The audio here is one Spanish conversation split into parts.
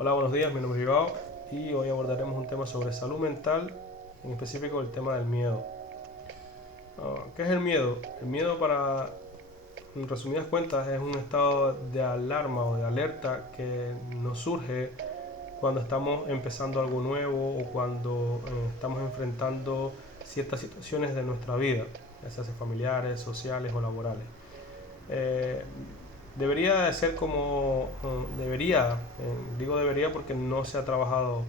Hola, buenos días, mi nombre es Joao y hoy abordaremos un tema sobre salud mental, en específico el tema del miedo. ¿Qué es el miedo? El miedo, para en resumidas cuentas, es un estado de alarma o de alerta que nos surge cuando estamos empezando algo nuevo o cuando estamos enfrentando ciertas situaciones de nuestra vida, ya sea familiares, sociales o laborales. Eh, Debería de ser como digo debería porque no se ha trabajado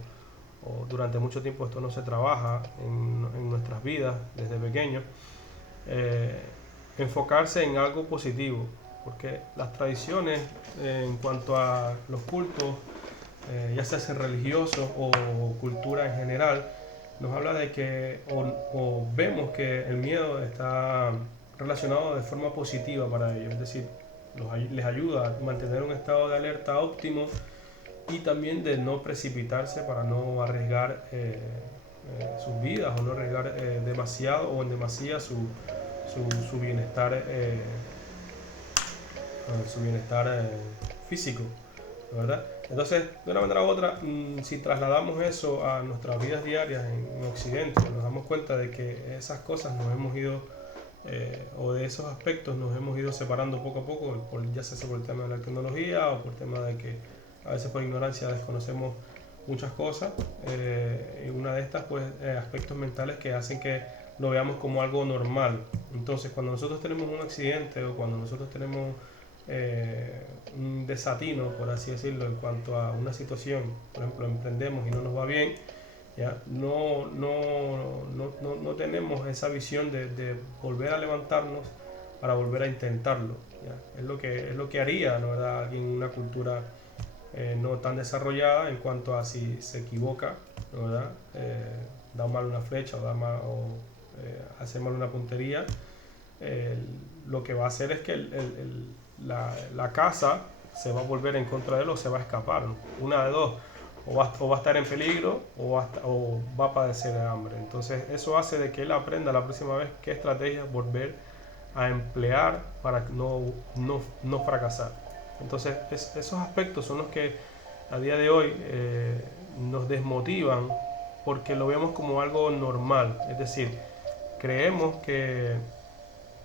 o durante mucho tiempo esto no se trabaja en nuestras vidas desde pequeños, eh, enfocarse en algo positivo, porque las tradiciones en cuanto a los cultos, ya sean religiosos o cultura en general, nos habla de que o vemos que el miedo está relacionado de forma positiva para ellos, es decir, les ayuda a mantener un estado de alerta óptimo y también de no precipitarse para no arriesgar sus vidas o no arriesgar demasiado o en demasía su bienestar, su bienestar físico, ¿verdad? Entonces, de una manera u otra, si trasladamos eso a nuestras vidas diarias en Occidente, nos damos cuenta de que esas cosas nos hemos ido, o de esos aspectos nos hemos ido separando poco a poco, ya sea por el tema de la tecnología o por el tema de que a veces por ignorancia desconocemos muchas cosas, y una de estas, pues, aspectos mentales que hacen que lo veamos como algo normal. Entonces, cuando nosotros tenemos un accidente o cuando nosotros tenemos un desatino, por así decirlo, en cuanto a una situación, por ejemplo, emprendemos y no nos va bien, ya no tenemos esa visión de volver a levantarnos para volver a intentarlo. ¿Ya? Es lo que haría, ¿no? ¿Verdad? Alguien en una cultura no tan desarrollada en cuanto a si se equivoca, ¿no? ¿Verdad? Da mal una flecha o, hace mal una puntería, eh, lo que va a hacer es que la casa se va a volver en contra de él o se va a escapar. ¿No? Una de dos, o va a estar en peligro o va a padecer de hambre. Entonces eso hace de que él aprenda la próxima vez qué estrategias volver a emplear para no fracasar. Entonces esos aspectos son los que a día de hoy nos desmotivan porque lo vemos como algo normal. Es decir, creemos que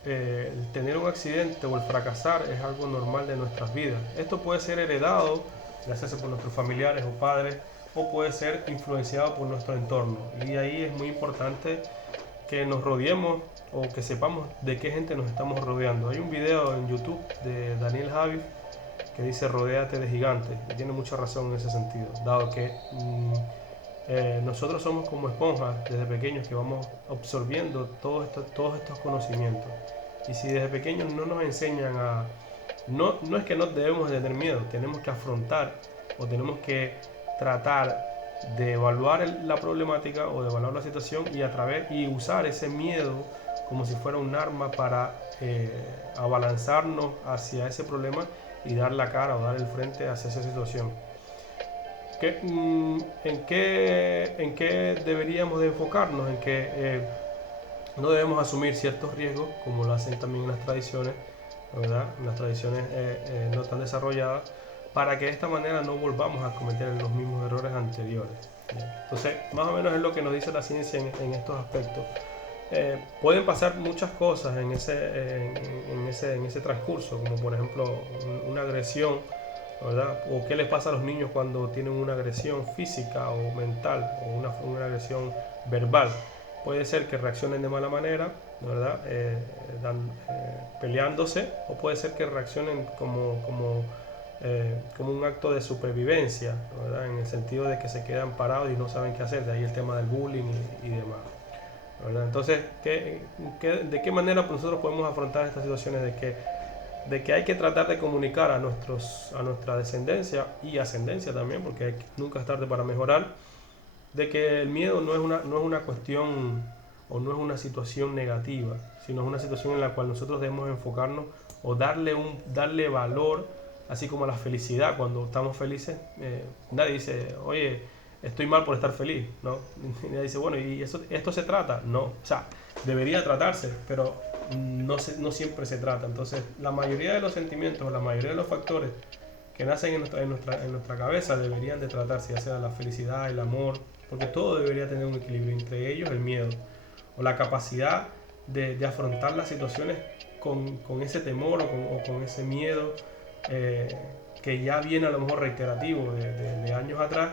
el tener un accidente o el fracasar es algo normal de nuestras vidas. Esto puede ser heredado, ya sea por nuestros familiares o padres, o puede ser influenciado por nuestro entorno. Y ahí es muy importante que nos rodeemos o que sepamos de qué gente nos estamos rodeando. Hay un video en YouTube de Daniel Javi que dice rodéate de gigantes, y tiene mucha razón en ese sentido, dado que nosotros somos como esponjas desde pequeños que vamos absorbiendo todos estos conocimientos. Y si desde pequeños no nos enseñan a... No es que no debemos de tener miedo, tenemos que afrontar o tenemos que tratar de evaluar la problemática o de evaluar la situación y usar ese miedo como si fuera un arma para abalanzarnos hacia ese problema y dar la cara o dar el frente hacia esa situación. En qué deberíamos de enfocarnos? En que no debemos asumir ciertos riesgos, como lo hacen también las tradiciones, ¿verdad? Las tradiciones no tan desarrolladas, para que de esta manera no volvamos a cometer los mismos errores anteriores. Entonces, más o menos es lo que nos dice la ciencia en estos aspectos. Pueden pasar muchas cosas en ese transcurso, como por ejemplo una agresión, ¿verdad? O qué les pasa a los niños cuando tienen una agresión física o mental o una agresión verbal. Puede ser que reaccionen de mala manera, ¿verdad? Peleándose, o puede ser que reaccionen como un acto de supervivencia, ¿verdad? En el sentido de que se quedan parados y no saben qué hacer, de ahí el tema del bullying y demás. ¿Verdad? Entonces, ¿de qué manera nosotros podemos afrontar estas situaciones de que hay que tratar de comunicar a nuestra descendencia y ascendencia también, porque nunca es tarde para mejorar, de que el miedo no es una cuestión o no es una situación negativa, sino es una situación en la cual nosotros debemos enfocarnos o darle valor, así como a la felicidad. Cuando estamos felices, nadie dice, oye, estoy mal por estar feliz, ¿no? Y nadie dice, bueno, ¿y esto se trata? No, o sea, debería tratarse, pero no siempre se trata. Entonces, la mayoría de los sentimientos, la mayoría de los factores que nacen en nuestra cabeza deberían de tratarse, ya sea la felicidad, el amor, porque todo debería tener un equilibrio, entre ellos el miedo, o la capacidad de afrontar las situaciones con ese temor o con ese miedo eh, que ya viene a lo mejor reiterativo de años atrás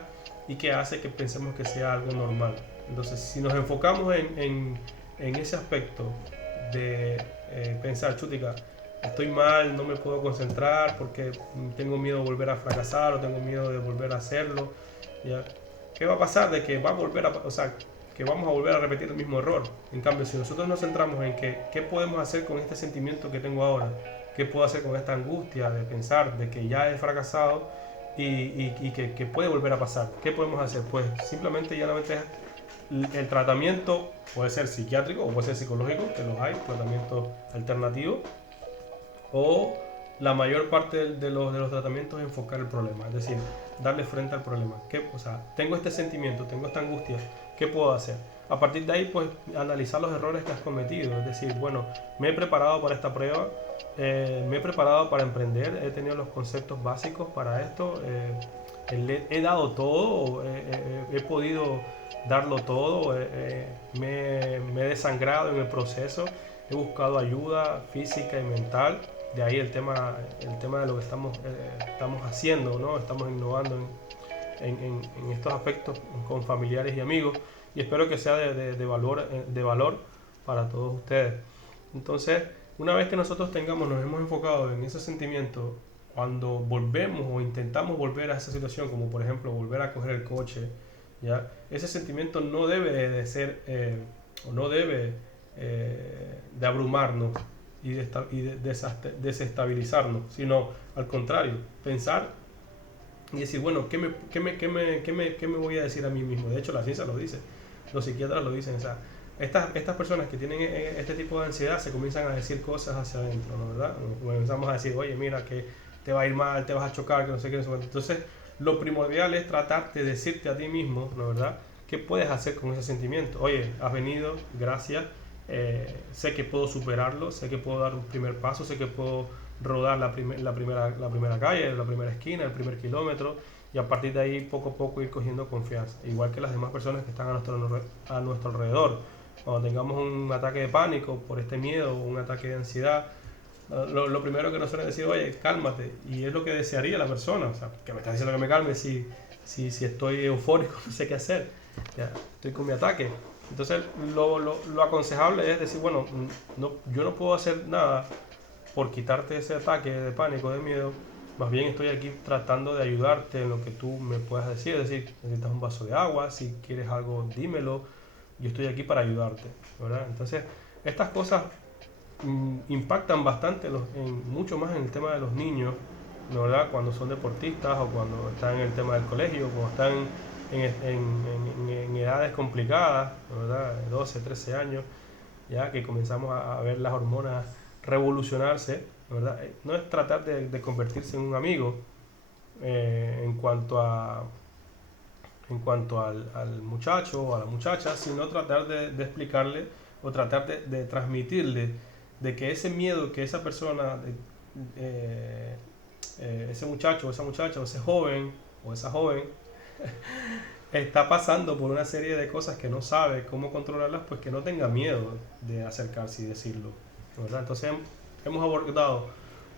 y que hace que pensemos que sea algo normal. Entonces, si nos enfocamos en ese aspecto de pensar, chutica, estoy mal, no me puedo concentrar porque tengo miedo de volver a fracasar o tengo miedo de volver a hacerlo, ¿ya? ¿Qué va a pasar? De que va a volver a, o sea, que vamos a volver a repetir el mismo error. En cambio, si nosotros nos centramos en que, qué podemos hacer con este sentimiento que tengo ahora, qué puedo hacer con esta angustia de pensar de que ya he fracasado y que puede volver a pasar, ¿qué podemos hacer? Pues simplemente y llanamente el tratamiento puede ser psiquiátrico o puede ser psicológico, que los hay, tratamientos alternativos, o la mayor parte de los tratamientos es enfocar el problema, es decir, darle frente al problema. O sea, tengo este sentimiento, tengo esta angustia, ¿qué puedo hacer? A partir de ahí, pues, analizar los errores que has cometido, es decir, bueno, me he preparado para esta prueba, me he preparado para emprender, he tenido los conceptos básicos para esto, he dado todo, he podido darlo todo, me he desangrado en el proceso, he buscado ayuda física y mental. De ahí el tema de lo que estamos haciendo, ¿no? Estamos innovando en estos aspectos con familiares y amigos y espero que sea de valor para todos ustedes. Entonces, una vez que nosotros nos hemos enfocado en ese sentimiento, cuando volvemos o intentamos volver a esa situación, como por ejemplo volver a coger el coche, ¿ya? Ese sentimiento no debe de ser, o no debe de abrumarnos y desestabilizarnos, sino al contrario, pensar y decir, bueno, ¿qué me voy a decir a mí mismo? De hecho, la ciencia lo dice, los psiquiatras lo dicen, o sea, estas personas que tienen este tipo de ansiedad se comienzan a decir cosas hacia adentro, ¿no? ¿Verdad? Comenzamos a decir, oye, mira, que te va a ir mal, te vas a chocar, que no sé qué, no sé qué. Entonces, lo primordial es tratar de decirte a ti mismo, ¿no? ¿Verdad? ¿Qué puedes hacer con ese sentimiento? Oye, has venido, gracias, sé que puedo superarlo, sé que puedo dar un primer paso, sé que puedo rodar la primera calle, la primera esquina, el primer kilómetro y a partir de ahí poco a poco ir cogiendo confianza, igual que las demás personas que están a nuestro alrededor. Cuando tengamos un ataque de pánico por este miedo o un ataque de ansiedad, lo primero que nos suelen decir, oye, cálmate, y es lo que desearía la persona, o sea, que me está diciendo que me calme si estoy eufórico, no sé qué hacer, ya, estoy con mi ataque. Entonces lo aconsejable es decir, bueno, no, yo no puedo hacer nada por quitarte ese ataque de pánico, de miedo, más bien estoy aquí tratando de ayudarte en lo que tú me puedas decir, es decir, necesitas un vaso de agua, si quieres algo, dímelo, yo estoy aquí para ayudarte, ¿verdad? Entonces, estas cosas impactan bastante, mucho más en el tema de los niños, ¿no? ¿Verdad? Cuando son deportistas o cuando están en el tema del colegio, cuando están en edades complicadas, ¿no? ¿Verdad? 12, 13 años, ya que comenzamos a ver las hormonas revolucionarse, ¿no? ¿Verdad? No es tratar de convertirse en un amigo en cuanto al muchacho o a la muchacha, sino tratar de explicarle o tratar de transmitirle de que ese miedo que esa persona, ese muchacho o esa muchacha o ese joven o esa joven está pasando por una serie de cosas que no sabe cómo controlarlas, pues que no tenga miedo de acercarse y decirlo, ¿verdad? Entonces hemos abordado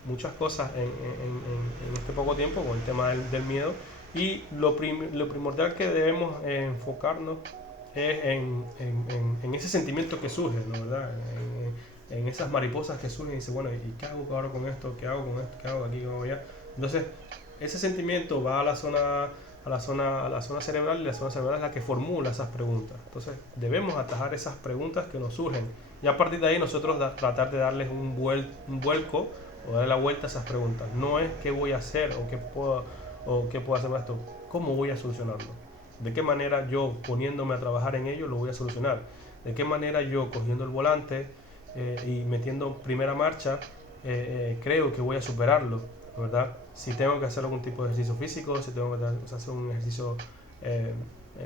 muchas cosas en este poco tiempo con el tema del miedo y lo primordial que debemos enfocarnos es en ese sentimiento que surge, ¿no? ¿Verdad? En esas mariposas que surgen y dice, bueno, ¿y qué hago ahora con esto? ¿Qué hago con esto? ¿Qué hago aquí? ¿Qué hago allá? Entonces, ese sentimiento va a la zona cerebral y la zona cerebral es la que formula esas preguntas. Entonces, debemos atajar esas preguntas que nos surgen y a partir de ahí nosotros tratar de darles un vuelco o darle la vuelta a esas preguntas. No es qué voy a hacer o qué puedo hacer con esto, cómo voy a solucionarlo. De qué manera yo poniéndome a trabajar en ello lo voy a solucionar. De qué manera yo cogiendo el volante y metiendo primera marcha creo que voy a superarlo, ¿verdad? Si tengo que hacer algún tipo de ejercicio físico, si tengo que hacer un ejercicio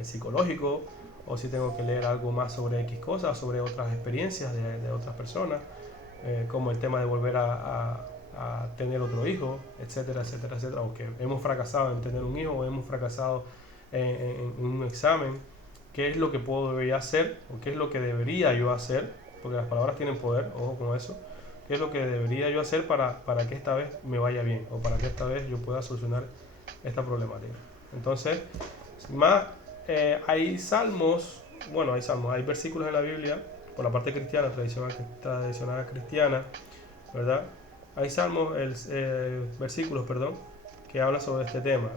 psicológico o si tengo que leer algo más sobre X cosas, sobre otras experiencias de otras personas, como el tema de volver a a tener otro hijo, etcétera, etcétera, etcétera, o que hemos fracasado en tener un hijo, o hemos fracasado en un examen. ¿Qué es lo que debería hacer, o qué es lo que debería yo hacer? Porque las palabras tienen poder, ojo con eso. ¿Qué es lo que debería yo hacer para que esta vez me vaya bien, o para que esta vez yo pueda solucionar esta problemática? Entonces, más hay salmos, bueno, hay versículos en la Biblia, por la parte cristiana, tradicional cristiana, ¿verdad? Hay salmos, versículos, perdón, que hablan sobre este tema.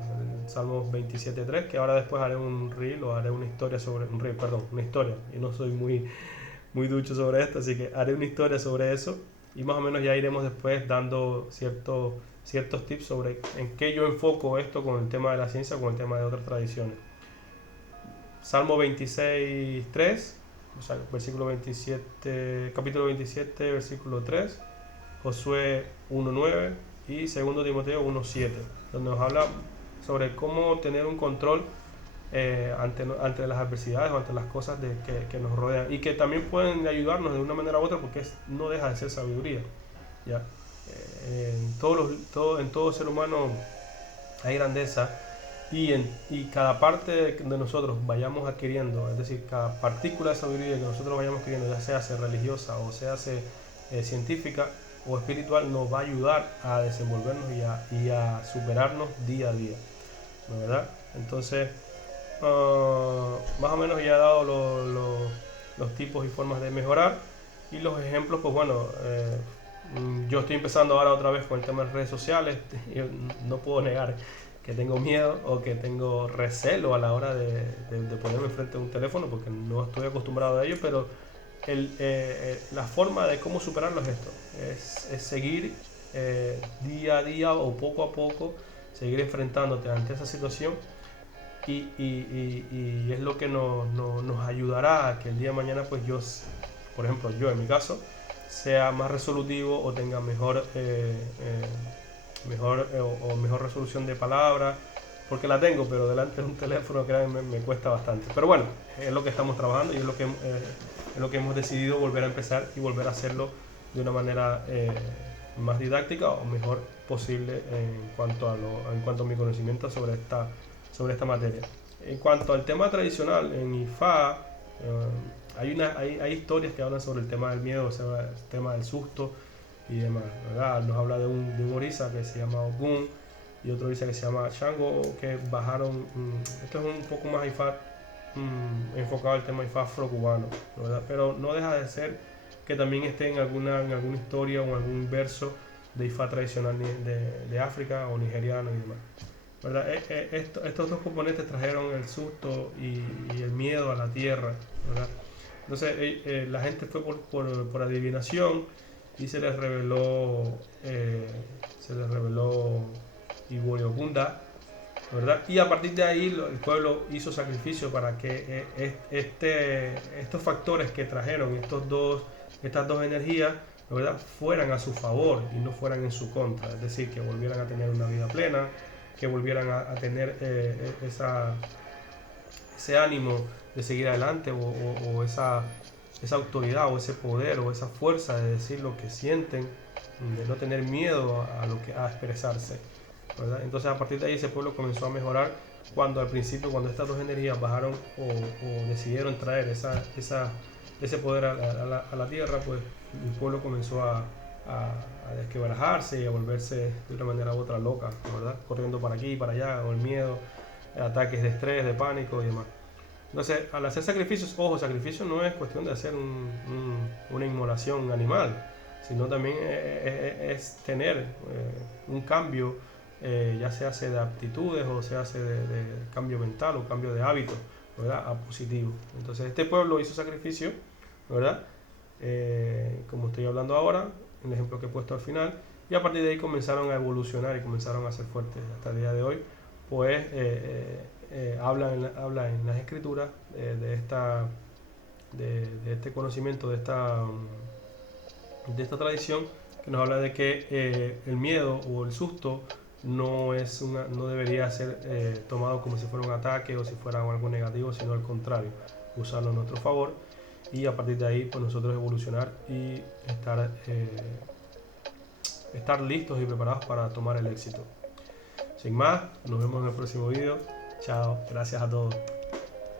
El Salmos 27.3, que ahora después haré un reel, o haré una historia sobre un reel, perdón, una historia. Y no soy muy ducho sobre esto, así que haré una historia sobre eso, y más o menos ya iremos después dando ciertos tips sobre en qué yo enfoco esto con el tema de la ciencia, con el tema de otras tradiciones. Salmo 26.3, o sea, versículo 27, capítulo 27, versículo 3, Josué 1.9 y 2 Timoteo 1.7, donde nos habla sobre cómo tener un control ante las adversidades o ante las cosas que nos rodean, y que también pueden ayudarnos de una manera u otra, porque no deja de ser sabiduría, ¿ya? En todo ser humano hay grandeza, y cada parte de nosotros vayamos adquiriendo, es decir, cada partícula de sabiduría que nosotros vayamos adquiriendo, ya sea religiosa o sea científica o espiritual, nos va a ayudar a desenvolvernos y a superarnos día a día, ¿no, verdad? Entonces, más o menos ya he dado los tipos y formas de mejorar, y los ejemplos, pues bueno, yo estoy empezando ahora otra vez con el tema de redes sociales. Yo no puedo negar que tengo miedo o que tengo recelo a la hora de ponerme frente a un teléfono, porque no estoy acostumbrado a ello, pero la forma de cómo superarlo es esto, es seguir día a día o poco a poco, seguir enfrentándote ante esa situación, y es lo que nos ayudará a que el día de mañana, pues yo, por ejemplo, yo en mi caso, sea más resolutivo o tenga mejor resolución de palabras, porque la tengo, pero delante de un teléfono, créanme, me cuesta bastante. Pero bueno, es lo que estamos trabajando, y es lo que hemos decidido volver a empezar y volver a hacerlo de una manera más didáctica o mejor posible en cuanto a mi conocimiento sobre esta materia. En cuanto al tema tradicional, en IFA hay historias que hablan sobre el tema del miedo, o sea, el tema del susto y demás, ¿verdad? Nos habla de un orisa que se llama Ogun, y otro orisa que se llama Shango, que bajaron. Esto es un poco más IFA, enfocado al tema IFA afro-cubano, ¿verdad? Pero no deja de ser que también esté en alguna historia o en algún verso de IFA tradicional de África o nigeriano y demás, ¿verdad? Estos dos componentes trajeron el susto y el miedo a la tierra, ¿verdad? Entonces la gente fue por adivinación, y se les reveló Iwoyokunda, ¿verdad? Y a partir de ahí el pueblo hizo sacrificio para que estos factores que trajeron estas dos energías, ¿verdad?, fueran a su favor y no fueran en su contra. Es decir, que volvieran a tener una vida plena, que volvieran a tener ese ánimo de seguir adelante, o esa autoridad o ese poder o esa fuerza de decir lo que sienten, de no tener miedo a expresarse, ¿verdad? Entonces a partir de ahí ese pueblo comenzó a mejorar, cuando al principio, cuando estas dos energías bajaron o decidieron traer ese poder a la tierra, pues el pueblo comenzó a desquebrajarse y a volverse de una manera u otra loca, ¿verdad? Corriendo para aquí y para allá, con el miedo, ataques de estrés, de pánico y demás. Entonces, al hacer sacrificios, ojo, sacrificio no es cuestión de hacer una inmolación animal, sino también es tener un cambio, ya se hace de aptitudes o se hace de cambio mental o cambio de hábito, ¿verdad?, a positivo. Entonces, este pueblo hizo sacrificio, ¿verdad?, como estoy hablando ahora, en el ejemplo que he puesto al final, y a partir de ahí comenzaron a evolucionar y comenzaron a ser fuertes hasta el día de hoy, pues habla en las escrituras de este conocimiento, de esta tradición, que nos habla de que el miedo o el susto no debería ser tomado como si fuera un ataque o si fuera algo negativo, sino al contrario, usarlo a nuestro favor, y a partir de ahí pues nosotros evolucionar y estar estar listos y preparados para tomar el éxito. Sin más, nos vemos en el próximo video. Chao, gracias a todos.